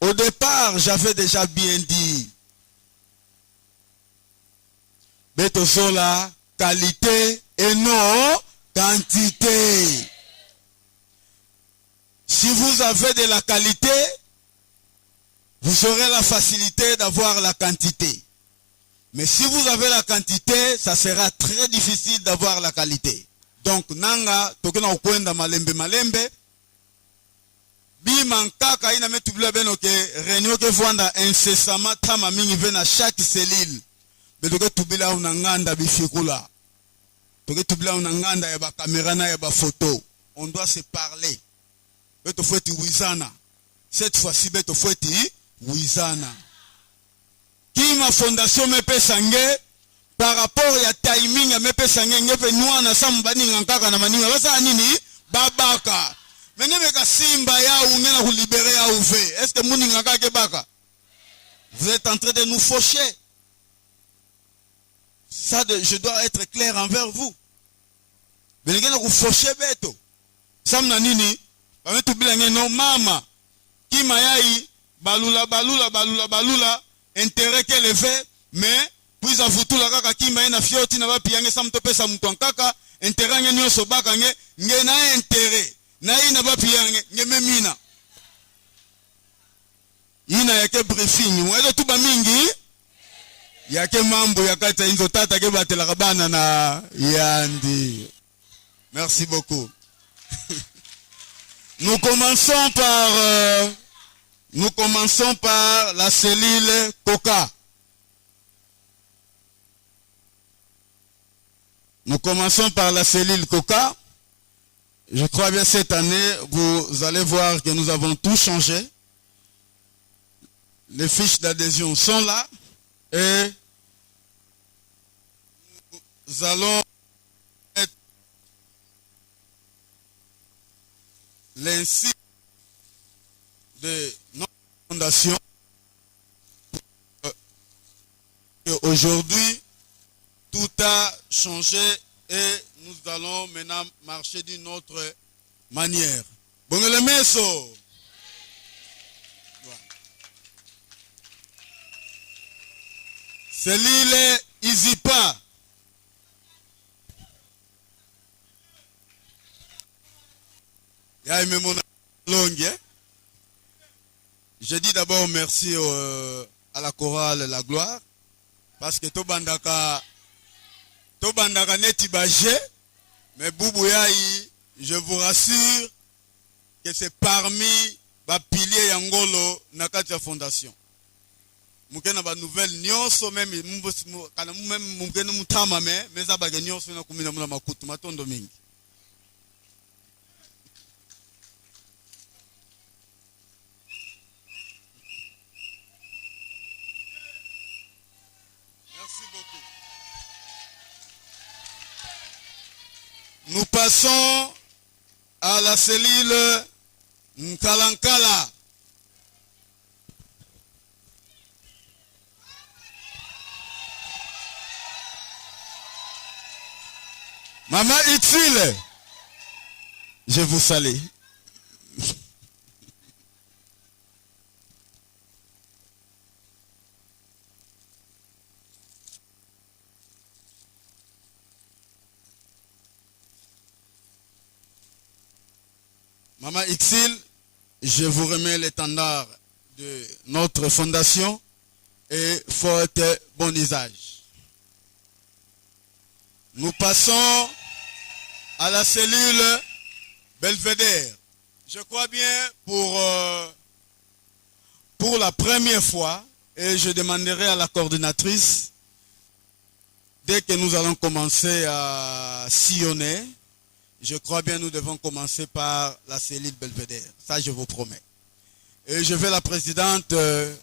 Au départ, j'avais déjà bien dit. Beto Sola, qualité et non quantité. Si vous avez de la qualité, vous aurez la facilité d'avoir la quantité. Mais si vous avez la quantité, ça sera très difficile d'avoir la qualité. Donc, nanga, tokena okwenda malembe malembe, bi mankaka ina metubula beno ke réunion ke vwanda incessamment tama mingi vena chaque cellule. Bedoke tubila unanganda bifikula. Toke tubila unanganda ya ba caméra na ya ba photo. On doit se parler. Beto foueti wizana. Cette fois-ci beto foueti wizana. Qui ma fondation me pesange par rapport ya timing ya me pesange ngepe nuana sambani ngankaka na maninga basa nini babaka mengebe ka simba ya ungena ku libérer ya ouvé. Est-ce que muni ngaka ke baka? Vous êtes en train de nous faucher. Ça je dois être clair envers vous. Belengena ku faucher beto. Samna nini ba metu bilange no mama qui mayai balula intérêt qu'elle fait, mais puis à vous tout la kaka kimba na fioti na ba piange sam to pesa mtu ankaka intérêt ngenyo so baka nge na intérêt na ina ba piange nge memina ina yake briefing mwezo tu ba mingi yake mambo yakata inzo tata ke batela kabana na yandi. Merci beaucoup. Nous commençons par la cellule Coca. Nous commençons par la cellule Coca. Je crois bien cette année, vous allez voir que nous avons tout changé. Les fiches d'adhésion sont là et nous allons mettre l'insigne de notre fondation. Aujourd'hui, tout a changé et nous allons maintenant marcher d'une autre manière. Bon le meso. C'est l'île Izipa. Ya mon longue. Je dis d'abord merci à la chorale La Gloire parce que Tobandaka neti baje mais Boubou Yahi, je vous rassure que c'est parmi les piliers Yangolo Nakatia Fondation. Mukena ba nouvelle nyonso même kana même mukena mutama mais za baga nyonso na kumina mula makutu matondo mingi. Nous passons à la cellule Nkalankala. Maman Itile, je vous salue. Maman Ixil, je vous remets l'étendard de notre fondation et fort bon usage. Nous passons à la cellule Belvédère. Je crois bien pour la première fois, Et je demanderai à la coordinatrice, dès que nous allons commencer à sillonner, je crois bien nous devons commencer par la cellule Belvédère. Ça, je vous promets. Et je veux la présence de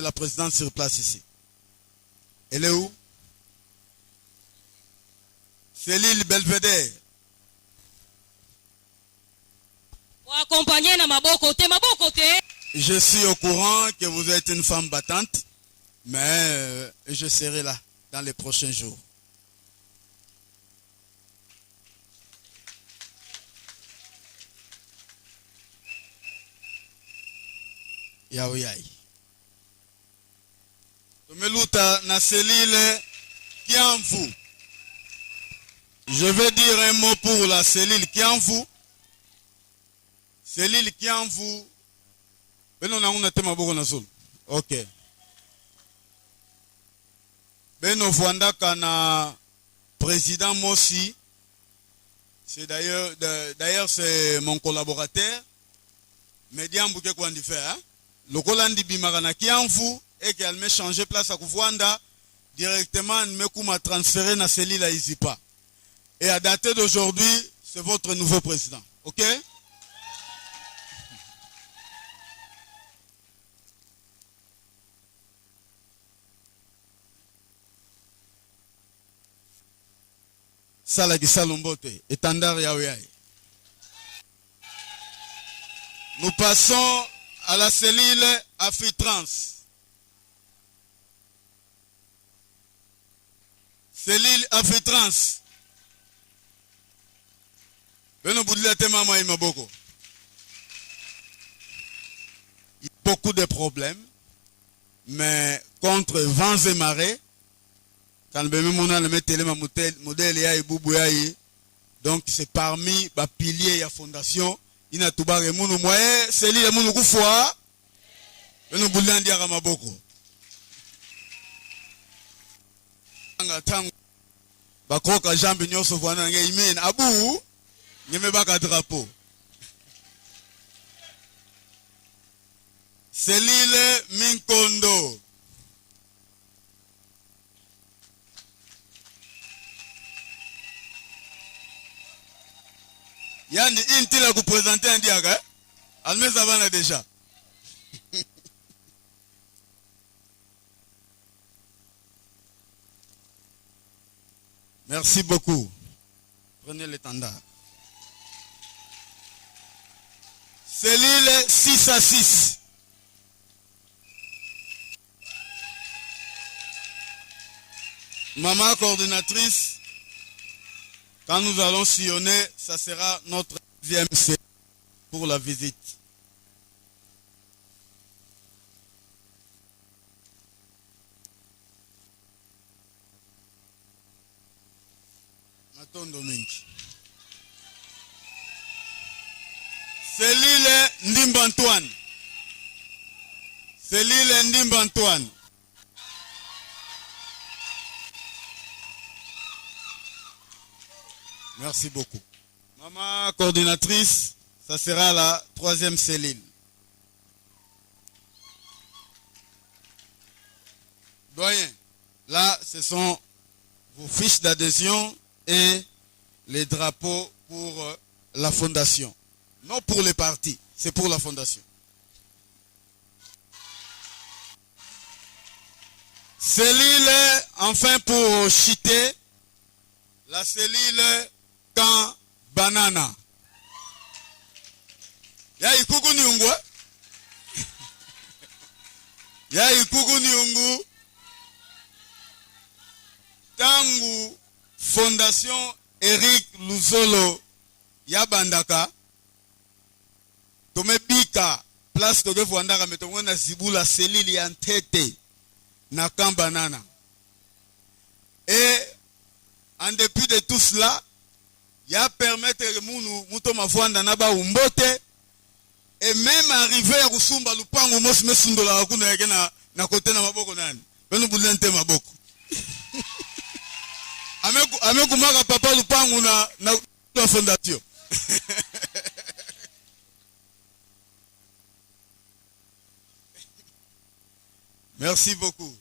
la présidente sur place ici. Elle est où? Cellule Belvédère. Pour accompagner na maboko te. Je suis au courant que vous êtes une femme battante, mais je serai là dans les prochains jours. Yaouyai. Tomeluta na cellule Kiamfu. Je vais dire un mot pour la cellule Kiamfu. Cellule Kiamfu. Beno na una tema boko na sol. OK. Beno Fwandaka na président Mossi. C'est d'ailleurs c'est mon collaborateur. Médian Bouke Kwandife, hein? Le Kolandi Bimarana Kiamfu et qu'elle m'a changé place à Koufwanda directement m'a transféré na cellule à Izipa. Et à dater d'aujourd'hui, c'est votre nouveau président. OK? Salagi Salombote, étendard Yaouyai. Nous passons à la cellule Afritrans. Cellule Afritrans. Il y a beaucoup de problèmes, mais contre vents et marées, quand donc c'est parmi les piliers de la fondation. Il y a tout le monde moyen, c'est lui le monde qui foi. Et nous voulons dire à Maboko. Bakroka jambe nyoso vwana ngeimene abu nyeme baka drapeau. Selile Minkondo. Yani inti la kuprésenter un diaga. Almez avant déjà. Merci beaucoup. Prenez l'étendard. Cellule 6 à 6. Maman coordinatrice, quand nous allons sillonner, ça sera notre deuxième cellule pour la visite. Cellule Ndimba Antoine. Cellule Ndimba Antoine. Merci beaucoup. Maman coordinatrice, ça sera la troisième cellule. Doyen, là, ce sont vos fiches d'adhésion et les drapeaux pour la fondation. Non pour les partis, c'est pour la fondation. Cellule, enfin pour Chité, la cellule Kan Banana. Ya ikuku niungu. Ya ikuku niungu. Tangu Fondation Eric Luzolo Yabandaka. Tome bika place toge Fwandaka metongo na Zibula cellule ya ntete na Kan Banana. Et en dépit de tout cela, il y a permettre que nous mafwanda na ba umbote et même arriver à kusumba lupango mosi mesundola wakuna yake na kote na maboko nani. Beno bulente maboko. Ameku maka papa lupango na fondation. Merci beaucoup.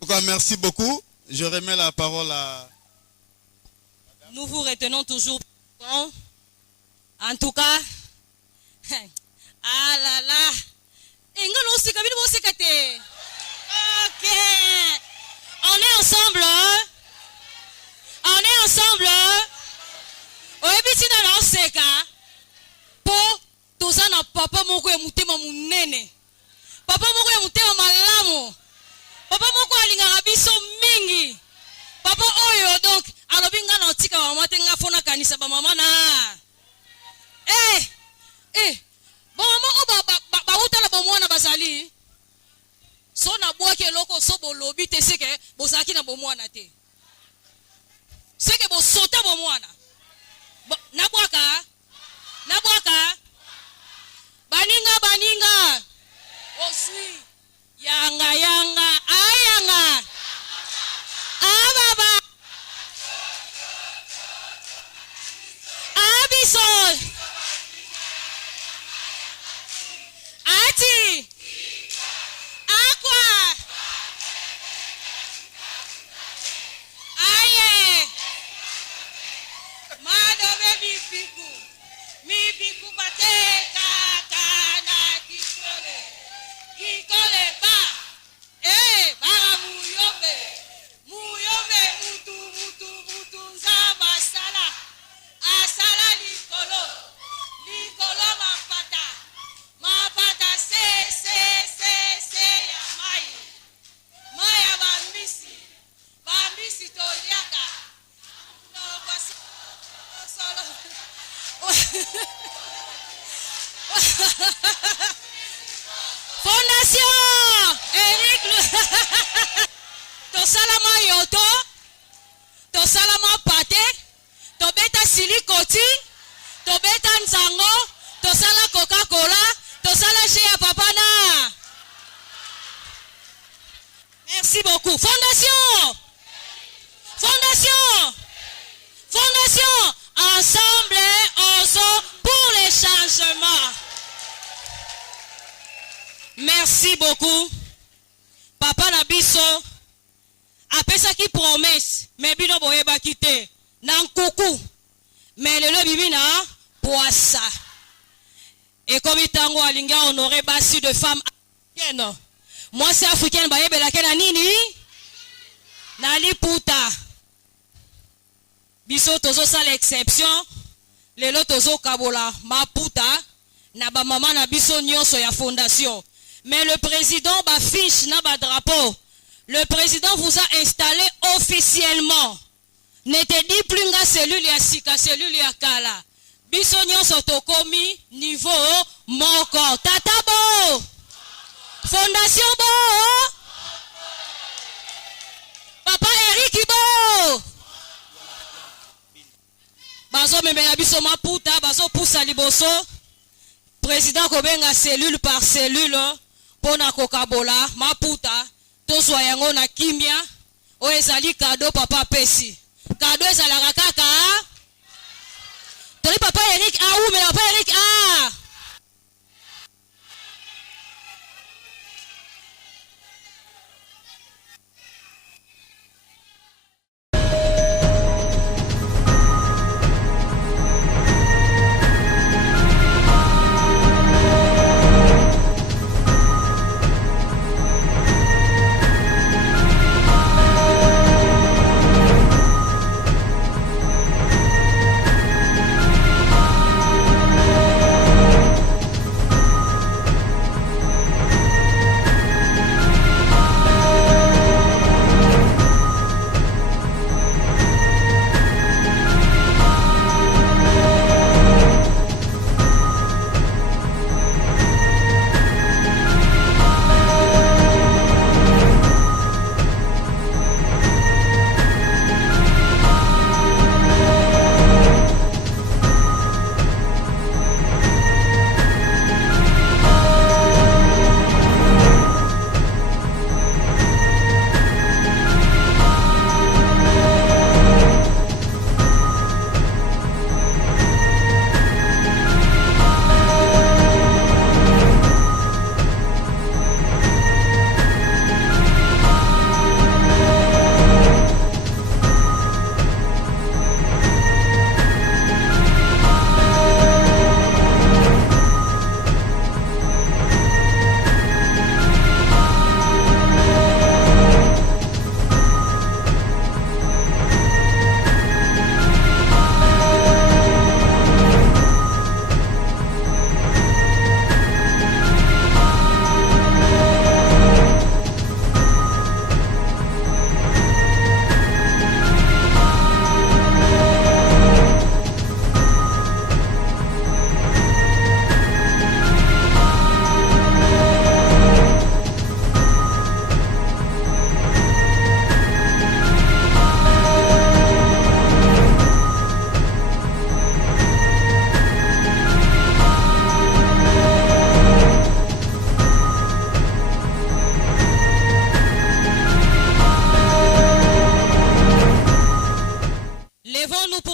En tout cas, merci beaucoup. Je remets la parole à... Nous vous retenons toujours. En tout cas, ah là là. Ok. On est ensemble. On est ensemble. Oebitina na oseka. Po tozana papa moko ya mutema munene. Papa moko ya mutema malamu. Papa moko alingaka biso mingi. Papa oyo donc alobi nga na otika wa mate nga fona kanisa ba mama na. Ba mama o ba utala ba mwana bazali. So na boke loko so bolobi te seke bozaki na bo mwana te. Seke bo sota bo mwana. Na boka. Na boka. Baninga. Ozui. Yanga. Ayanga. Ababa. Abiso. Ati. Aqua. Aye. Madobe mi biku bateka kana kikole ba. Bara muyombe mutu nzamba asala likolo mapata se ya mai ya bambisi toliaka solo Fondation Eric Tosalama yoto Tosalama pate Tobeta silikoti Tobeta nzango Tosala Coca-Cola Tosala Shea Papana. Merci beaucoup. Fondation Ensemble osons pour les changements. Merci beaucoup. Papa Nabiso apesa ki promesse mais bino boyeba kite na nkuku mais lelo bibina poissa et comme tango alinga honorer basi de femmes africaines. Moi c'est africaine bayebela ke na nini na liputa biso tozo sala exception lelo tozo kabola maputa na ba mama na biso nyonso ya fondation. Mais le président fiche na ba drapeau. Le président vous a installé officiellement. N'était dit plus nga cellule ya sika, cellule ya kala. Biso nyonso tokomi niveau moko. Tata bo. Fondation bo. Papa Eric bo. Bazo memela biso maputa, bazo poussa liboso. Président kobenga cellule par cellule. Pona kokabola maputa tozwa yango na kimia o ezali cadeau papa pesi cadeau ezalaka kaka toli papa Eric mais papa Eric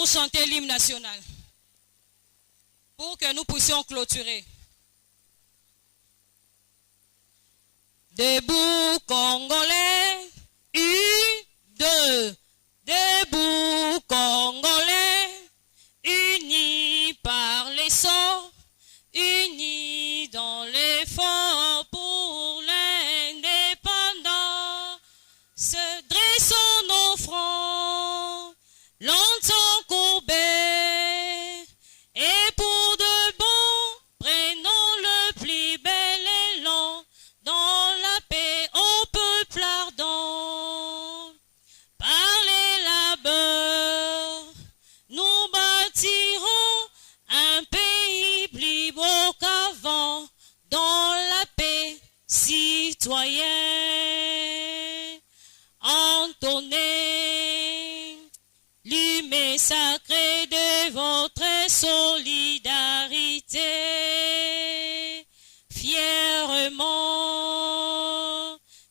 pour chanter l'hymne national. Pour que nous puissions clôturer. Debout Congolais, U2. Debout Congolais, unis par les sorts, unis dans l'effort pour l'indépendance. Dressons nos fronts, longtemps courbés, et pour de bon, prenons le plus bel élan, dans la paix au peuple ardent. Par les labeurs, nous bâtirons un pays plus beau qu'avant, dans la paix citoyenne. Entonnez l'hymne sacré de votre solidarité. Fièrement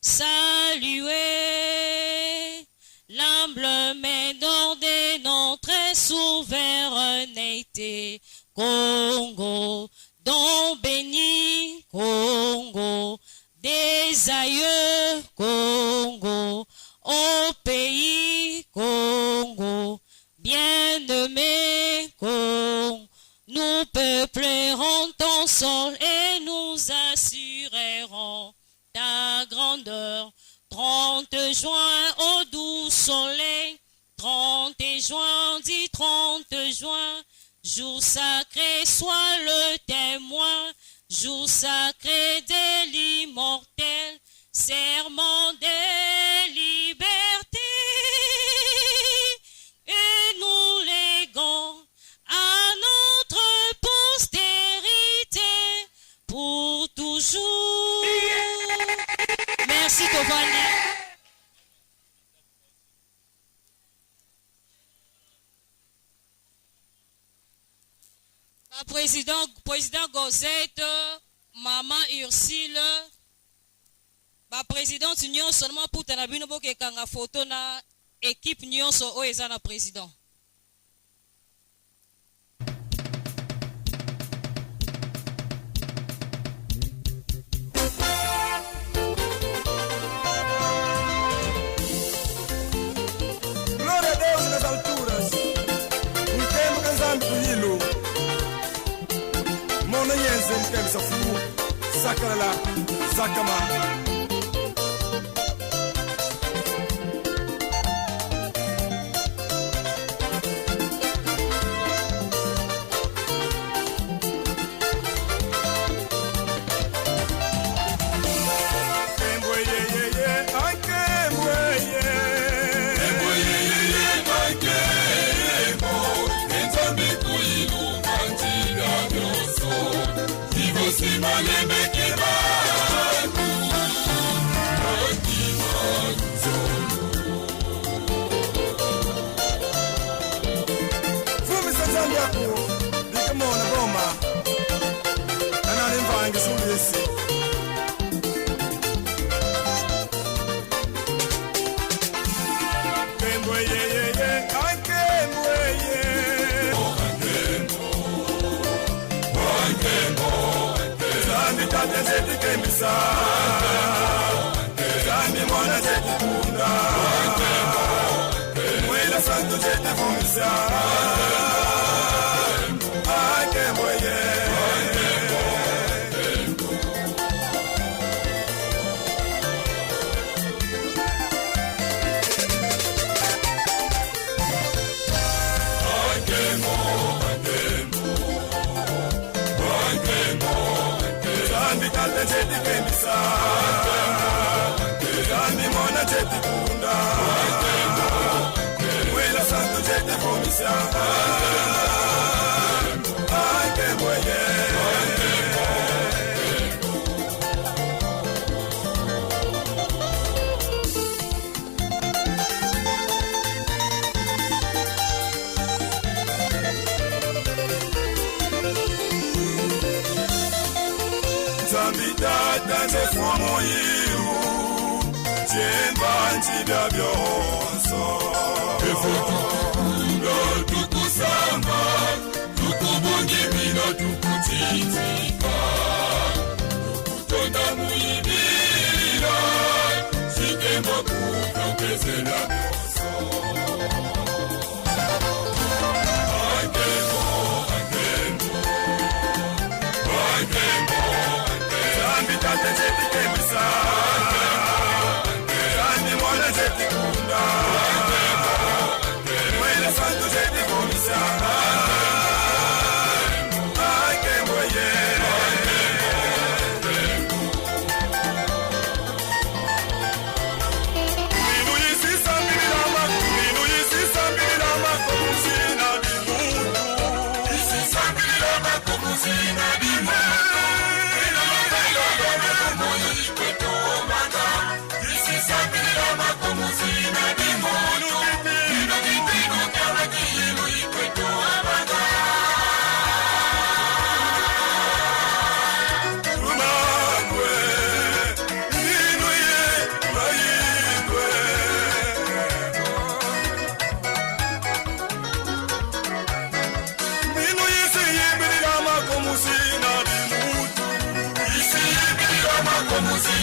saluez l'humble main d'or de notre souveraineté. Congo, don béni, Congo, des aïeux, Congo, au pays, Congo, bien-aimé, Congo, nous peuplerons ton sol et nous assurerons ta grandeur. 30 juin au doux soleil, 30 juin, dit 30 juin, jour sacré, sois le témoin, jour sacré de l'immortel, serment de liberté, et nous léguons à notre postérité pour toujours. Merci Tovani. Président Gozette, Maman Ursule, président Union seulement pour Tanabino Boke Kanga photo na équipe Nyonso Oezana président. Glória a Deus nas alturas, Mkema Kanzambi Kuhilo, Mona Yenze Mkema Safu, Sakarala, Zakama. Byonso, Como si